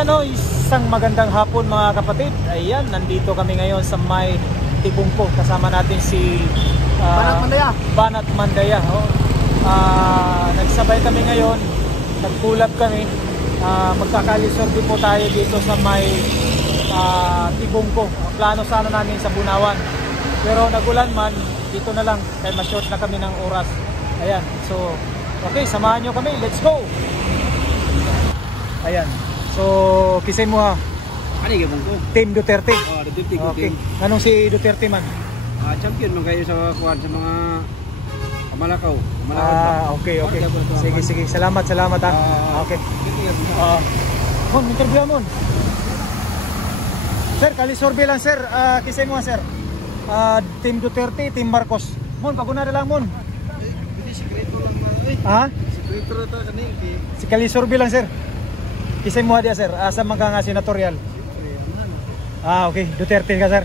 Ayan o, isang magandang hapon mga kapatid. Ayan, nandito kami ngayon sa may Tibungko. Kasama natin si Banat Mandaya. Nagsabay kami ngayon, nagkulab kami. Magkakalisorbe po tayo dito sa may Tibungko. Ang plano sana namin sa Bunawan, pero nagulan man, dito na lang kaya ma-short na kami ng oras. Ayan, so okay, samahan nyo kami, let's go. Ayan, so kisay mo ha. Ano yung Bungko? Team Duterte. Oh, Duterte. Okay, anong si Duterte man? Champion man kayo sa kuwan sa mga Kamalakaw. Okay. Sige, salamat ha. Okay. Interview mo. Sir, kalisorbe lang sir. Kisay mo sir. Team Duterte, Team Marcos. Mon, paguna na lang mon. Hindi sikreto lang na. Ha? Sikreto ra ta kanini. Si kalisorbe lang sir. Kisay mo dia sir, asa man ka nga senatorial. Okay, Duterte ka sir.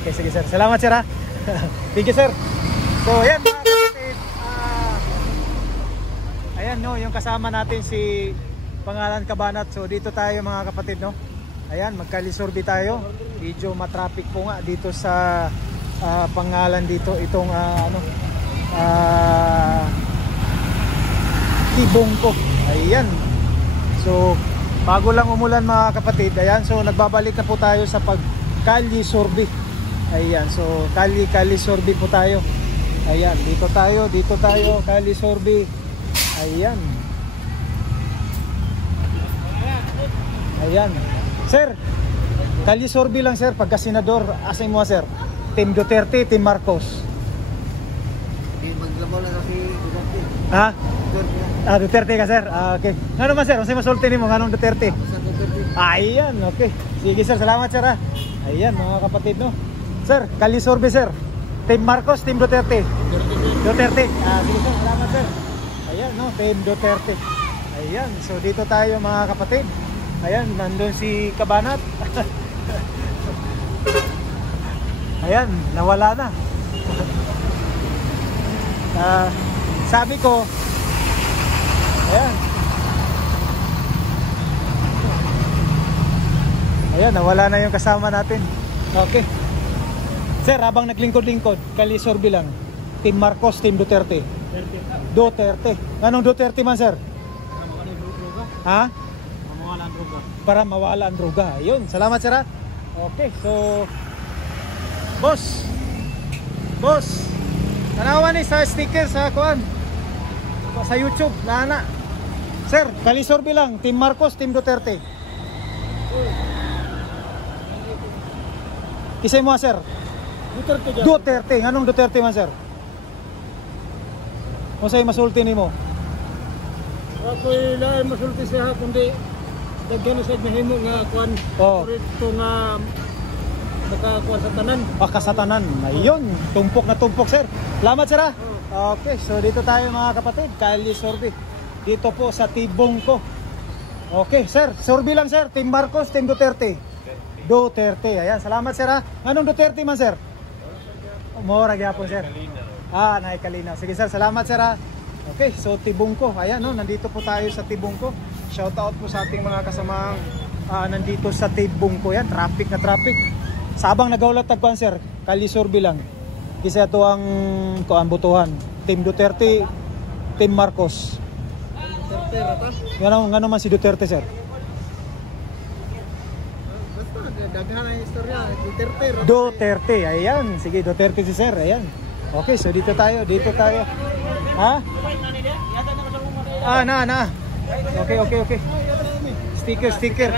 Okay, sige sir. Salamat sir ha. Thank you sir. So, ayan mga kapatid. Ayan no, yung kasama natin si Pangalan Kabanat. So, dito tayo mga kapatid no. Ayan, magkalisorbe tayo. Medyo matraffic po nga dito sa Pangalan dito. Itong Tibungko. Ayan. So, bago lang umulan mga kapatid. Ayan, so nagbabalik na po tayo sa pagkalisorbe. Ayan, so kalisorbe po tayo. Ayan, dito tayo, kalisorbe. Ayan. Ayan. Sir, kalisorbe lang sir, pagka senador, asay mo sir? Team Duterte, Team Marcos. Maglabaw na si Duterte. Ha? Duterte ka sir. Okay. Ano naman sir? Ano sa'yo masulti mo? Anong Duterte? Ayan, okay. Sige sir, salamat sir ha. Ayan mga kapatid no. Sir, kalisorbe sir. Team Marcos, Team Duterte. Duterte. Sige sir, salamat sir. Ayan no, Team Duterte. Ayan, so dito tayo mga kapatid. Ayan, nandun si Kabanat. Ayan, nawala na. Sabi ko, Ayan, nawala na yung kasama natin. Okay. Sir, habang naglingkod-lingkod, kalisorbe lang. Team Marcos, Team Duterte. Duterte. Anong Duterte man, sir? Ha? Para mawala ang droga. Ayun, salamat sir ha. Okay, so Boss. Tanawan ni sa sticker sa kuan. Sa YouTube, nana. Sir, kalisorbe lang, Team Marcos, Team Duterte. Kisay mo sir? Duterte. Anong Duterte man sir? Kung sa'yo masulti nimo? Ako'y lain masulti siya kundi daghan sa mahimo nga kuan. Ito nga nakakuan sa tanan. Kasatanan. Ayun, tumpok na tumpok sir. Salamat sir ha. Okay, so dito tayo mga kapatid, kalisorbe. Dito po sa Tibungko. Okay, sir, sorbe lang sir. Team Marcos, Team Duterte. Duterte. Ayan, salamat sir ha. Anong Duterte man sir? Mora gyapon sir. Naikalina. Sige sir, salamat sir ha. Okay, so Tibungko. Ayan no, nandito po tayo sa Tibungko. Shout out po sa ating mga kasamang nandito sa Tibungko. Yan, traffic na traffic. Sabang nagaulat tagkuan sir, kalisorbe lang. Kisa ito ang butuhan. Team Duterte, Team Marcos. Duterte rata. Ngano man si Duterte sir? Daghan ang istorya, Duterte. Ayan, sige Duterte si sir. Ayan. Okay, so dito tayo. Ha? Na. Okay. Sticker. Sticker.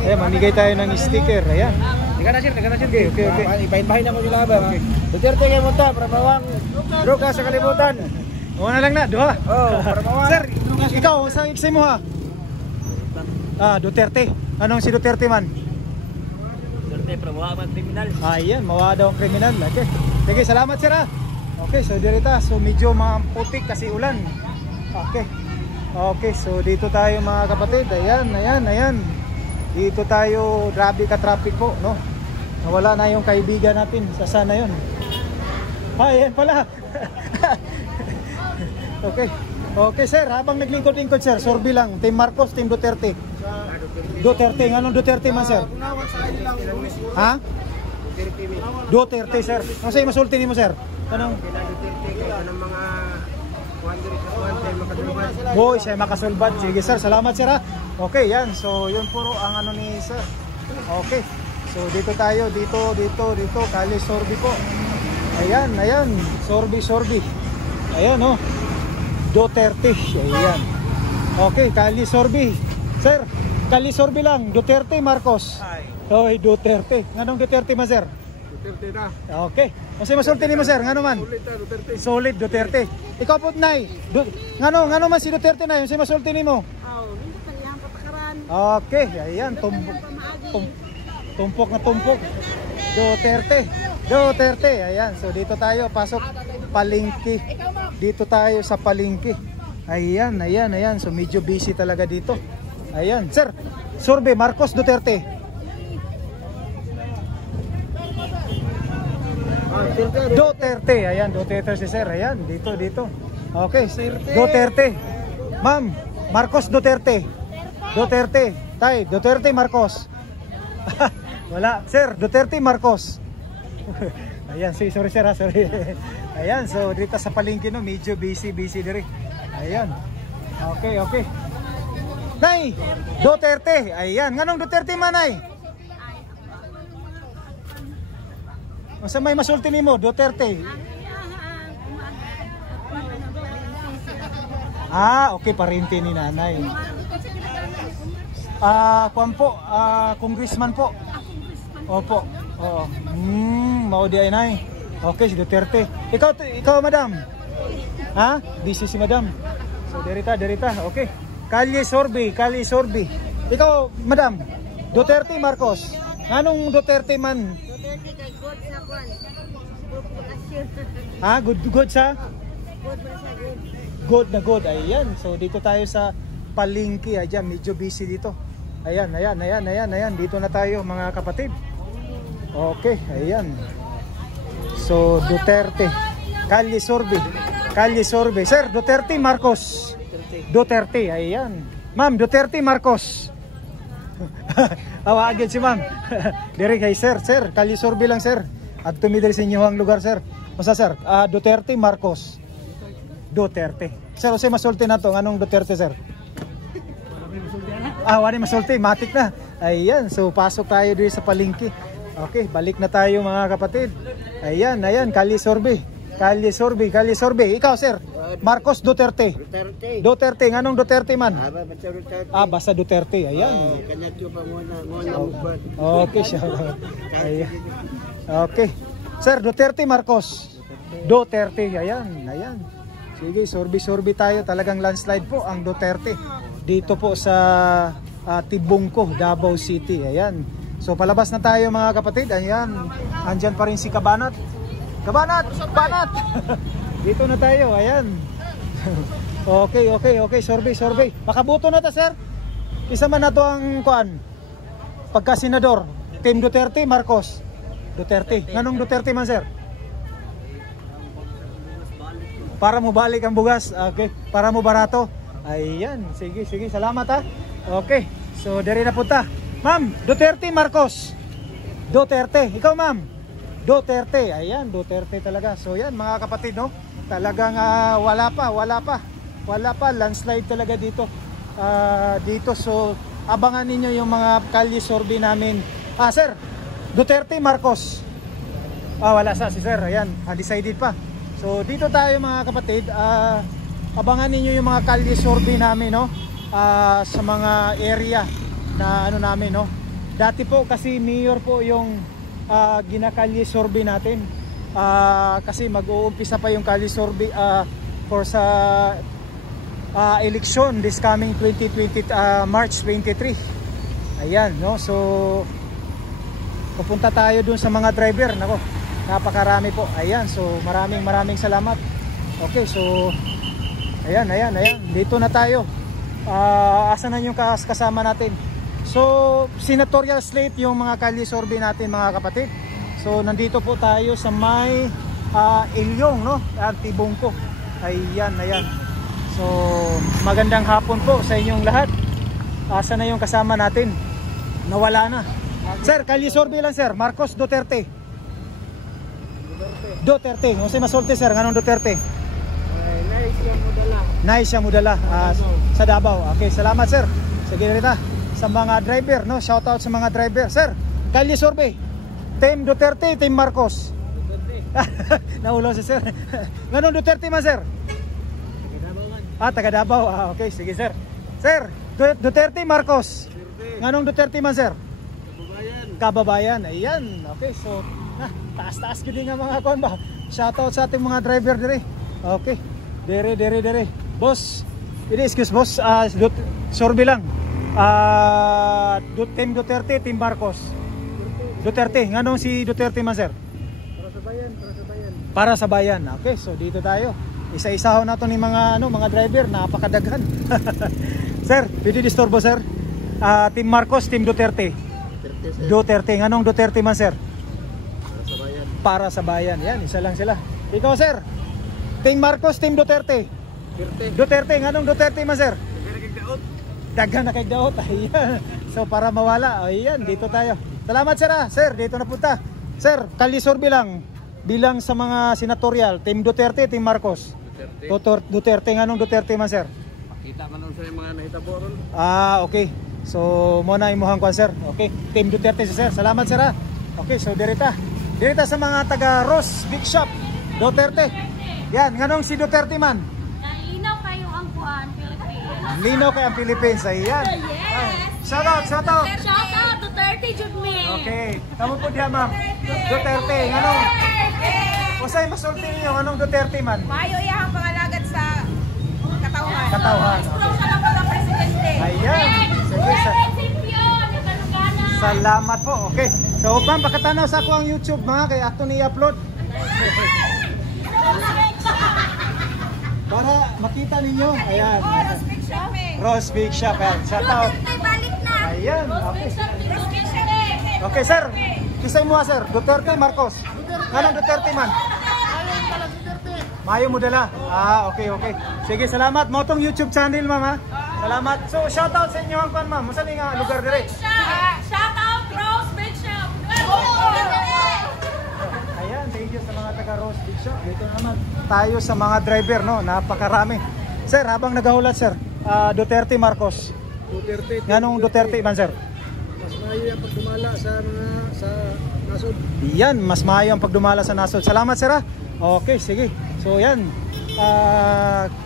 Ayan, mamigay tayo ng sticker. Ayan. Taga na sir. Okay. Ibahin na mo nila ba? Duterte kayo mo ta para mawang droga sa kalibutan. Una lang na, duha. Para mawang. Sir, ikaw, sa iksay mo ha? Duterte. Anong si Duterte man? Duterte para mawang kriminal. Ayan, mawa daw ang kriminal. Okay. Sige, salamat sir ha. Okay, so dirita. So medyo putik kasi ulan. Okay, so dito tayo mga kapatid. Ayan. Dito tayo, grabe ka traffic po, no? Nawala na yung kaibigan natin. Saan na yun? Ayan pala. Okay. Okay sir, habang naglingkod-lingkod sir, sorbi lang, Team Marcos, Team Duterte. Duterte, anong Duterte man sir? Ha? Duterte sir. Ano sa'yo masulti ni mo sir? Anong? Boy, siya makasulbad. Sige sir, salamat sir ha. Okay, yan. So, yun puro ang ano ni sir. Okay. So, dito tayo. Dito. Kali sorbi po. Ayan. Sorbi. Ayan, oh. Duterte. Ayan. Okay, kali sorbi. Sir, kali sorbi lang. Duterte, Marcos. Oy, Duterte. Nganong Duterte man, sir? Duterte na. Okay. Kasi masulti ni mo, sir. Ngano man? Duterte. Solid, Duterte. Ikaw po, Nay. Ngano man si Duterte, Nay? Kasi masulti ni mo? Okay. Ayan. Tumpok na tumpok. Duterte. Ayan. So, dito tayo. Pasok. Palengke. Dito tayo sa palengke. Ayan. So, medyo busy talaga dito. Ayan. Sir, sorbe, Marcos, Duterte. Duterte. Ayan, Duterte si sir. Ayan, dito. Okay, Duterte. Ma'am, Marcos Duterte. Tay, Duterte, Marcos. Wala. Sir, Duterte, Marcos. Ayan, sorry sir ha, sorry. Ayan, so dito sa palengke no, medyo busy diri. Ayan. Okay. Nay, Duterte. Ayan, nganong Duterte man ay? Masa may masulti nimo, Duterte? Okay, parinti ni nanay. Kuwan po, congressman po. Opo. Oo. Mao di ay nay. Okay, si Duterte. Ikaw madam. Ha? Busy si madam. So, derita. Okay. Kali sorbi. Ikaw, madam. Duterte, Marcos. Anong Duterte man? Duterte kay God sa kwan. Good sa? Good. Good. Ayan. So, dito tayo sa palengke. Ayan, medyo busy dito. Ayan. Dito na tayo mga kapatid. Okay, ayan. So, Duterte. Kali sorbi. Sir, Duterte, Marcos. Duterte, ayan. Ma'am, Duterte, Marcos. Awagin si ma'am. Diri kay sir. Kali sorbi lang sir. At tumidiri sa inyo ang lugar sir. Masa sir? Duterte, Marcos. Duterte. Sir, usay masulti na to. Anong Duterte sir? Wala masulti. Matik na. Ayan. So, pasok tayo dito sa palengke. Okay, balik na tayo mga kapatid. Ayan, Kali sorbi. Ikaw sir, Marcos Duterte. Duterte, nganong Duterte man? Basta Duterte, ayan. Okay siya. Ayan. Okay. Sir, Duterte, Marcos. Duterte, ayan. Sige, sorbi tayo. Talagang landslide po ang Duterte. Dito po sa Tibungko, Davao City. Ayan. So palabas na tayo mga kapatid. Ayan. Andyan pa rin si Kabanat. Banat! Dito na tayo. Ayan. Okay. Sorbe. Makabuto na ta sir. Isa man na to ang kuan. Pagka senador. Team Duterte, Marcos. Duterte. Nganong Duterte man sir? Para mo balik ang bugas. Okay. Para mo barato. Ayan. Sige. Salamat ha. Okay. So diri na punta. Ma'am, Duterte, Marcos. Duterte. Ikaw, ma'am. Duterte. Ayan, Duterte talaga. So, yan, mga kapatid, no? Talagang wala pa. Landslide talaga dito. So, abangan ninyo yung mga kalye sorbi namin. Sir, Duterte, Marcos. Wala si sir. Ayan, undecided pa. So, dito tayo, mga kapatid. Abangan ninyo yung mga kalye sorbi namin, no? Sa mga area na ano namin no. Dati po kasi mayor po yung ginakalye sorbe natin. Kasi mag-uumpisa pa yung kalye sorbe for sa election this coming 2020 March 23. Ayan no. So pupunta tayo dun sa mga driver. Nako, napakarami po. Ayan, so maraming salamat. Okay, so ayan. Dito na tayo. Asa na yung kasama natin? So, senatorial slate yung mga kalye sorbe natin mga kapatid. So, nandito po tayo sa may Ilyong, no? Tibungko. Ayan. So, So magandang hapon po sa inyong lahat. Asa na yung kasama natin? Nawala na. Sir, kalye survey lang sir. Marcos Duterte. Duterte. Kung sa'yo masulti sir, anong Duterte? Nice siya mo dala sa Davao. Okay, salamat sir. Sige rita sa mga driver, no? Shout out sa mga driver. Sir, kalye survey. Team Duterte, Team Marcos. Naulo si sir. Anong Duterte man sir? Taga Davao. Okay, sige sir. Sir, Duterte, Marcos. Anong Duterte man sir? Kababayan. Ayan. Okay, so taas-taas gini nga mga kon ba. Shoutout sa ating mga driver dire. Okay. Dire. Boss, excuse boss, sorry lang. Team Duterte, Team Marcos. Duterte. Nganong si Duterte man sir? Para sa bayan. Okay, so dito tayo. Isa-isaho na to ni mga mga driver, napakadaghan. Sir, pwede disturbo sir. Team Marcos, Team Duterte. Duterte. Nganong Duterte man sir? Para sa bayan. Yan, isa lang sila. Ikaw sir. Team Marcos, Team Duterte. Duterte. Nganong Duterte man sir? Daghan na kay daot. Ayan. So para mawala, ayan, dito tayo. Salamat sir. Sir, dito na punta. Sir, kalisor bilang sa mga senatorial, Team Duterte, Team Marcos. Duterte. Nganong Duterte man sir? Kita man sa mga nahitabo ron. Okay. So mo na imuhang kwan sir. Okay, Team Duterte si sir. Salamat sir. Okay, so dirita sa mga taga Ross Big Shop Duterte. Yan, nganong si Duterte man? Linaw kayo ang kuan, Philippines. Linaw kay ang Philippines. Ayan. Yes. Shout out. Shout out Duterte jud me. Okay. Tamo po diha ma'am. Duterte, nganong? Usay masulti niyo nganong Duterte man? Mayo iyang pangalagad sa katawhan. Katawhan. Strong sa mga presidente. Ayan. Sige sir. Salamat po. Okay. So ma'am, pakatanaw sa ako ang YouTube mga kay ato ni upload. Para makita ninyo. Ayan. Ross Big Shop me. Ross Big Shop. Ayan. Shout out. Balik na. Ayan. Okay. Ross Big Shop. Okay sir. Kisay mo sir. Duterte, Marcos. Kanang Duterte man? Mayo mo dala. Okay. Sige, salamat. Motong YouTube channel ma'am ha. Salamat. So shout out sa inyo ang pan ma'am. Musa ni nga lugar dire? Shout out Ross Big Shop. Ayan, thank you sa mga taga Ross Big Shop. Dito naman tayo sa mga driver, no? Napakarami. Sir, habang nagahulat sir, Duterte, Marcos. Duterte. Nganong Duterte man sir? Mas maayo ang pagdumala sa nasod. Yan, mas maayo ang pagdumala sa nasod. Salamat sir ha. Okay, sige. So yan,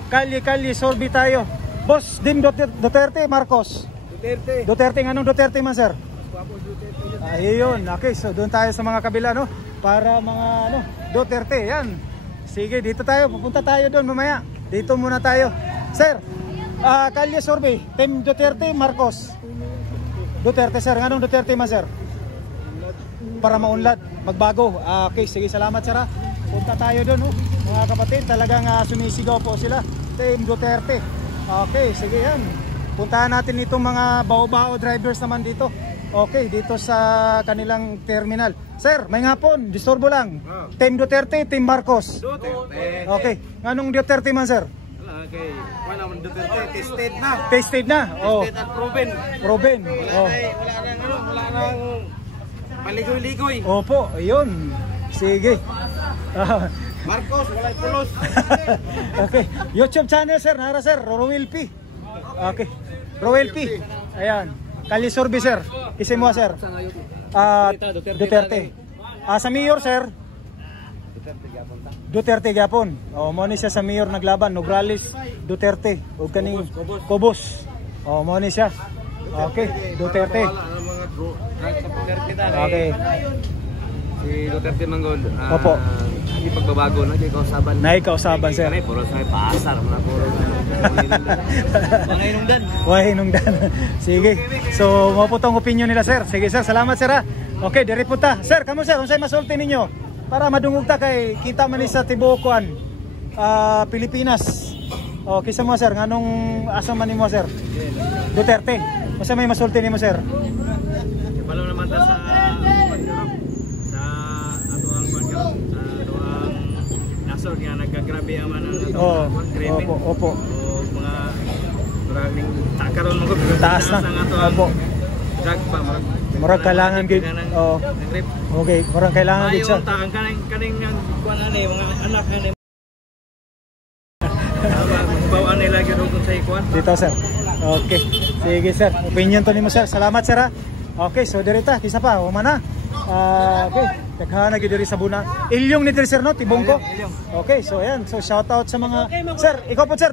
kalye sorbi tayo. Boss, Dim Duterte, Marcos. Duterte, nganong Duterte man sir? Ayun, okay. So doon tayo sa mga kabila, no? Para mga Duterte, yan. Sige, dito tayo. Pupunta tayo doon mamaya. Dito muna tayo. Sir, kalye survey. Team Duterte, Marcos. Duterte, sir. Anong Duterte man, sir? Para maunlad, magbago. Okay, sige, salamat, sir. Punta tayo doon, mga kapatid. Talagang sumisigaw po sila. Team Duterte. Okay, sige yan. Puntahan natin itong mga bao-bao drivers naman dito. Okay, dito sa kanilang terminal. Sir, may hapon, disturbo lang. Team Duterte, Team Marcos. Duterte. Okay, nganong Duterte man sir? Okay. Wala man Duterte, tested na. Tested na? Tested at proven. Proven. Wala nang paligoy-ligoy. Opo, ayun. Sige. Marcos, walay pulos. Okay, YouTube channel sir, nara sir, Roel P. Okay, Roel P. Ayan. Kalisorbi sir. Kisi mo sir. Duterte. Sa mayor sir. Duterte gyapon. Mo ni siya sa mayor naglaban, Nograles, Duterte ug kaning Cobos. Mo ni siya. Okay, Duterte. Okay. Si Duterte Manggol. Opo. Pagbabago na kay kausaban. Nay kausaban sir. Puro sa paasar na puro. Mga inungdan. Hinungdan. Sige. So, mo po tong opinion nila sir. Sige sir, salamat sir ha. Okay, diri po ta. Sir, kamo sir, unsay masulti ninyo? Para madungog ta kay kita man ni sa tibuok kuan Pilipinas. Kisa mo sir, nganong asa man nimo sir? Duterte. Unsay may masulti nimo sir? Ibalaw naman ta sa nasod nga nagkagrabe ang mga Opo. karon mo ko. Taas na. Opo. Drug pa Murag kailangan gid. Oh. Okay, murag kailangan gid siya. Ang kaning kuan ani mga anak ni. Bawaan nila gyud og sa ikuan. Dito sir. Okay. Sige sir. Opinion to nimo sir. Salamat sir ha. Okay, so dirita kisa pa humana. Okay. Daghana gid diri sa Buna. Ilyong ni diri sir no, Tibongko. Okay, so ayan. So shout out sa mga sir, ikaw po sir.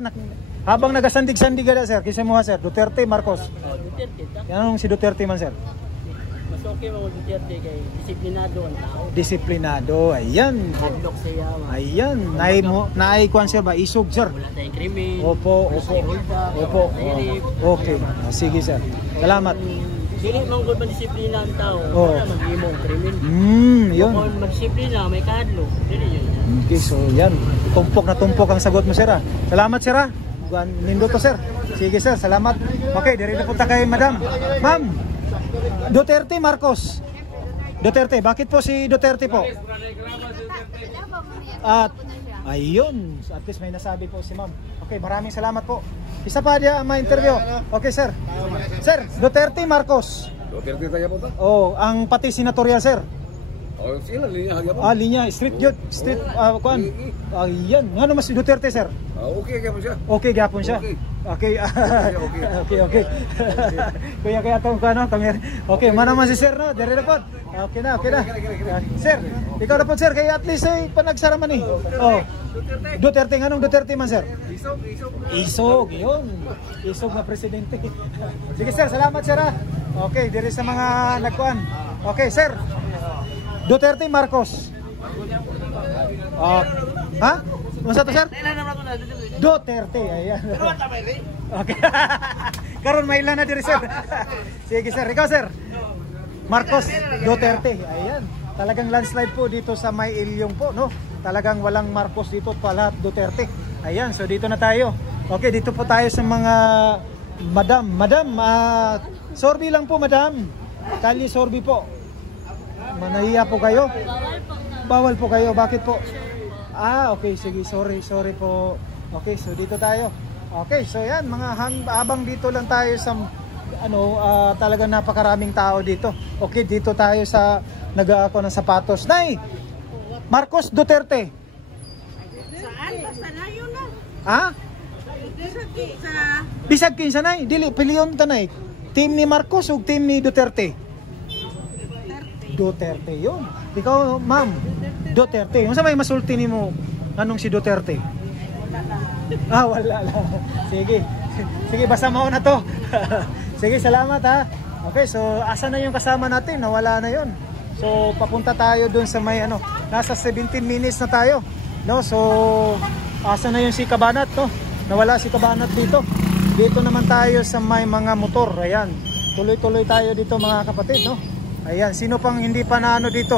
Habang nagasandig-sandig gada sir, kisa mo ha sir, Duterte, Marcos. Duterte ta. Anong si Duterte man sir? Mas okay mo Duterte kay disiplinado ang tao. Disiplinado. Ayan. Hadlok siya. Ayan. Naay kuan sir ba isog sir? Wala tayong krimen. Opo. Opo. Okay. Sige sir. Salamat. Dili man gud madisiplina ang tao. Oh. Wala maghimo og krimen. Yun. Kung madisiplina may kahadlok. Dili yun. Okay, so yan. Tumpok na tumpok ang sagot mo sir ha. Salamat sir ha. Nindo to sir. Sige sir, salamat. Okay, diri na punta kay madam. Ma'am, Duterte, Marcos. Duterte, bakit po si Duterte po? At ayun, at least may nasabi po si ma'am. Okay, maraming salamat po. Isa pa dia ma-interview. Okay sir. Sir, Duterte, Marcos. Duterte tayo po ta? Oh, ang pati senatorial sir. Oh, sila linya hagya po. Linya, street yun. Street, kuan. Ayan. Nga naman si Duterte, sir? Okay kaya po siya. Okay, gapon siya. Okay. Okay. Kuya, kaya itong ano, okay, man naman si sir, no? Dari na po. Okay na. Sir, ikaw na po, sir. Kaya at least ay panagsara man eh. Oh. Duterte. Anong Duterte man, sir? Isog. Yun. Isog na presidente. Sige, sir. Salamat, sir, ha? Okay, diri sa mga nagkuan. Okay, sir. Duterte, Marcos. Ha? Masa to sir? Duterte, ayan. Okay. Karon may ilan na diri sir. Sige sir, ikaw sir. Marcos, Duterte, ayan. Talagang landslide po dito sa May Ilyong po, no? Talagang walang Marcos dito, lahat Duterte. Ayan, so dito na tayo. Okay, dito po tayo sa mga Madam, sorbi lang po madam. Kali sorbi po. Manahiya po kayo? Bawal po kayo. Bakit po? Okay. Sige. Sorry po. Okay, so dito tayo. Okay, so yan. Habang dito lang tayo sa talagang napakaraming tao dito. Okay, dito tayo sa nag-aako ng sapatos. Nay! Marcos Duterte. Saan? Basta na yun na. Ha? Sa... Bisag kinsa nay. Dili, piliyon tanay. Team ni Marcos o team ni Duterte? Duterte yun. Ikaw, ma'am, Duterte. Kung sa may masulti ni mo, anong si Duterte? Wala. Sige, basta mo na to. Sige, salamat ha. Okay, so asa na yung kasama natin? Nawala na yun. So, papunta tayo dun sa may nasa 17 minutes na tayo. No? So, asa na yung si Kabanat, no? Nawala si Kabanat dito. Dito naman tayo sa may mga motor. Ayan. Tuloy-tuloy tayo dito mga kapatid, no? Ayan, sino pang hindi pa na dito?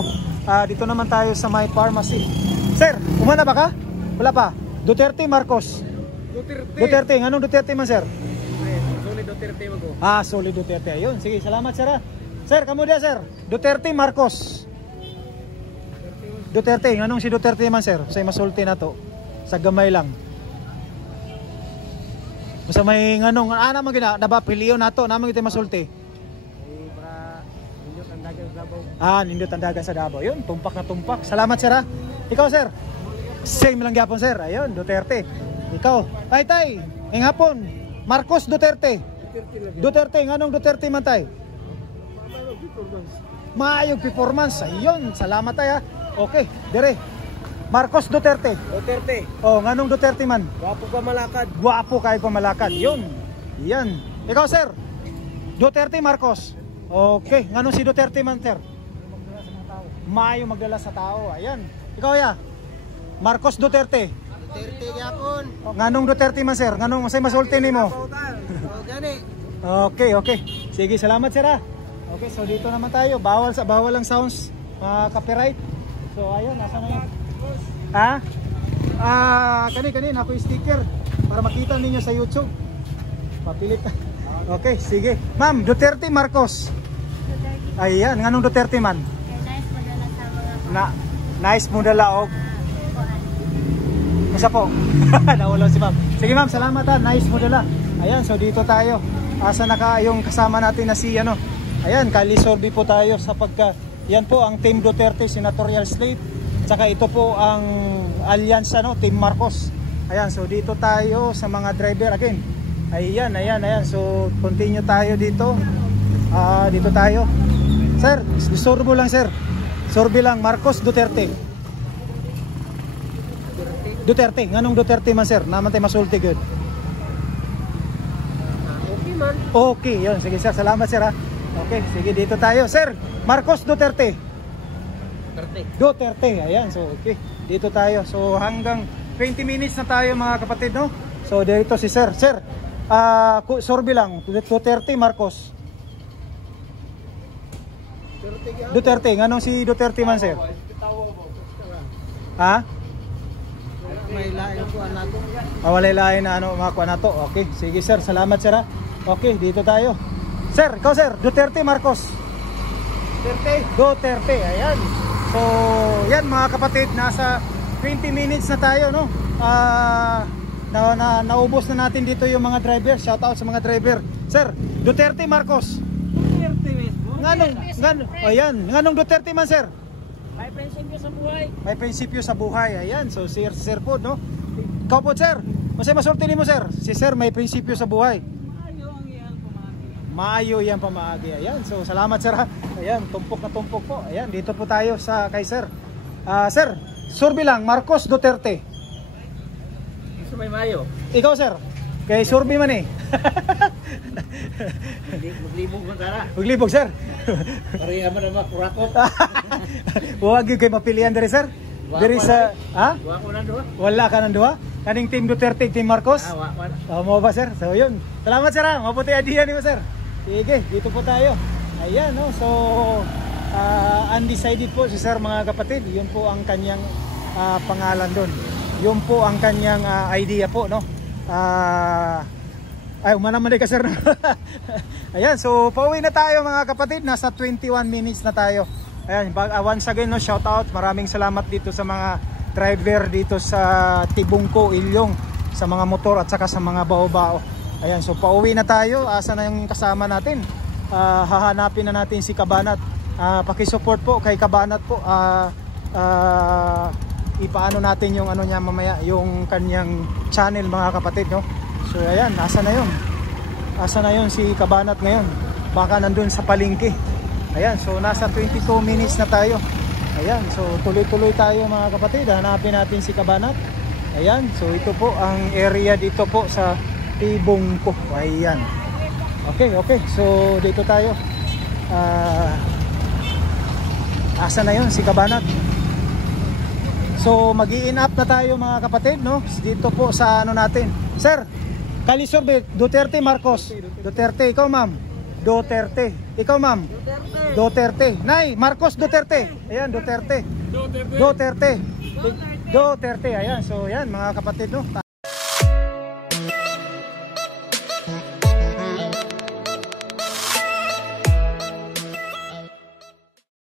Dito naman tayo sa my pharmacy. Sir, umana ba ka? Wala pa. Duterte, Marcos. Duterte. Anong Duterte man, sir? Solid Duterte mo ko. Solid Duterte. Ayun. Sige, salamat, sir. Sir, kamo dia, sir. Duterte, Marcos. Duterte. Anong si Duterte man, sir? Say masulti na to. Sa gamay lang. Basta may nganong, naman gina, naba piliyo na to. Naman kita masulti. Nindot ang dagat sa Davao. Yun, tumpak na tumpak. Salamat sir ha. Ikaw sir. Same lang gyapon sir. Ayun, Duterte. Ikaw. Ay tay. Ngayong hapon. Marcos Duterte. Duterte. Anong Duterte man tay? Maayong performance. Ayun, salamat tay ha. Okay, dire. Marcos Duterte. Duterte. Anong Duterte man? Gwapo ka malakad. Gwapo kayo pamalakad. Yun. Yan. Ikaw sir. Duterte, Marcos. Okay, nganong si Duterte man, sir? Maayo magdala sa tao. Ayan. Ikaw ya. Marcos Duterte. Duterte yapon. Nganong Duterte man, sir? Nganong say masulti nimo? Gani. Okay. Sige, salamat sir ha. Okay, so dito naman tayo. Bawal ang sounds, copyright. So ayan, nasa na yan? Kani ako yung sticker para makita ninyo sa YouTube. Papilit. Okay, sige. Ma'am, Duterte, Marcos. Ayan, nganong Duterte man? Nice mo dala og. Isa po. Nawala si ma'am. Sige ma'am, salamat ha. Nice mo dala. Ayan, so dito tayo. asa yung kasama natin na si ano. Ayan, Kali Sorby po tayo sa pagka yan po ang Team Duterte Senatorial Slate. Tsaka ito po ang Alliance ano, Team Marcos. Ayan, so dito tayo sa mga driver again. Ayan. So continue tayo dito. Dito tayo. Sir, sorbo lang sir. Sorby lang, Marcos Duterte. Duterte, nganong Duterte man sir? Naman tayo masulti good. Okay man. Okay, yun. Sige sir, salamat sir ha. Okay, sige dito tayo. Sir, Marcos Duterte. Duterte, ayan. So okay, dito tayo. So hanggang 20 minutes na tayo mga kapatid, no? So dito si sir. Sir, sorby lang, Duterte, Marcos. Duterte, nganong si Duterte man sir? Ha? May lain ko nato. Walay lain na ano makakuha na to. Okay, sige sir, salamat sir ha. Okay, dito tayo. Sir, ikaw sir, Duterte, Marcos. Duterte, ayan. So, yan mga kapatid, nasa 20 minutes na tayo, no? Naubos na natin dito yung mga driver. Shout out sa mga driver. Sir, Duterte, Marcos. Duterte mismo. Ayan, nganong Duterte man sir? May prinsipyo sa buhay. May prinsipyo sa buhay. Ayan, so sir po, no? Ikaw po sir, masay masulti mo sir. Si sir may prinsipyo sa buhay. Maayo yan pamaagi. Ayan, so salamat sir ha. Ayan, tumpok na tumpok po. Ayan, dito po tayo sa kay sir. Sir, sorby lang, Marcos Duterte. Gusto may mayo. Ikaw sir, kay sorby man eh. Maglibog mo tara. Maglibog sir. Pareha man naman kurakot. Huwag yung kayo mapilian dari sir. Dari sa, ha? Wa ko nang duha. Wala ka ng duha? Kaning Team Duterte, Team Marcos? Wa man. Mo ba sir? So yun. Salamat sir ha. Mabuti idea ni mo sir. Sige, dito po tayo. Ayan, no? So, undecided po si sir mga kapatid. Yun po ang kanyang pangalan doon. Yun po ang kanyang idea po, no? Ay, umanaman ka sir. Ayan, so pauwi na tayo mga kapatid. Nasa 21 minutes na tayo. Ayan, once again, no, shout out. Maraming salamat dito sa mga driver dito sa Tibungko, Ilyong, sa mga motor at saka sa mga bao-bao. Ayan, so pauwi na tayo. Asa na yung kasama natin? Hahanapin na natin si Kabanat. Paki-support po kay Kabanat po. Ipaano natin yung ano niya mamaya, yung kanyang channel mga kapatid, no? So ayan, asa na yun? Asa na yun si Kabanat ngayon? Baka nandun sa palengke. Ayan, so nasa 22 minutes na tayo. Ayan, so tuloy-tuloy tayo mga kapatid. Hanapin natin si Kabanat. Ayan, so ito po ang area dito po sa Tibungko. Ayan. Okay. So dito tayo. Asa na yun si Kabanat? So mag-i-in up na tayo mga kapatid, no? Dito po sa ano natin. Sir, Kali Sorby, Duterte, Marcos. Duterte, ikaw ma'am. Duterte. Ikaw ma'am. Duterte. Nay, Marcos Duterte. Ayan, Duterte. Duterte. Ayan, so yan mga kapatid, no?